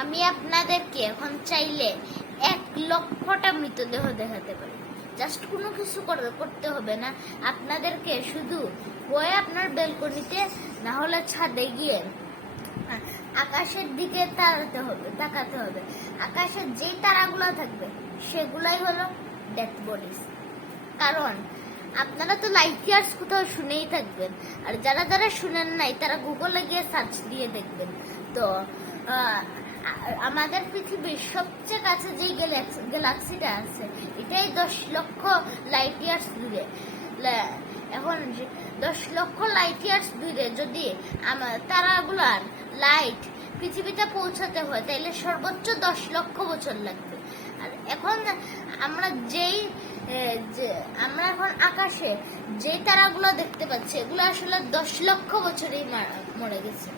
আমি আপনাদেরকে এখন চাইলে 1,00,000টা মৃতদেহ দেখাতে পারি। জাস্ট কোনো কিছু করতে হবে না, আপনাদেরকে শুধু হয় আপনার বেলকনিতে না হলে ছাদে গিয়ে আকাশের দিকে তাকাতে হবে। আকাশের যেই তারাগুলো থাকবে সেগুলাই হলো ডেড বডিজ। কারণ আপনারা তো লাইফ ইয়ার্স কোথাও শুনেই থাকবেন, আর যারা যারা শুনেন নাই তারা গুগলে গিয়ে সার্চ দিয়ে দেখবেন। তো আমাদের পৃথিবীর সবচেয়ে কাছে যে গ্যালাক্সিটা আছে এটাই 10 লক্ষ লাইট ইয়ার্স দূরে। এখন 10 লক্ষ লাইট ইয়ার্স দূরে যদি তারাগুলার লাইট পৃথিবীতে পৌঁছাতে হয় তাহলে সর্বোচ্চ 10 লক্ষ বছর লাগবে। আর এখন আমরা এখন আকাশে যে তারাগুলো দেখতে পাচ্ছি এগুলো আসলে 10 লক্ষ বছরেই মরে গেছে।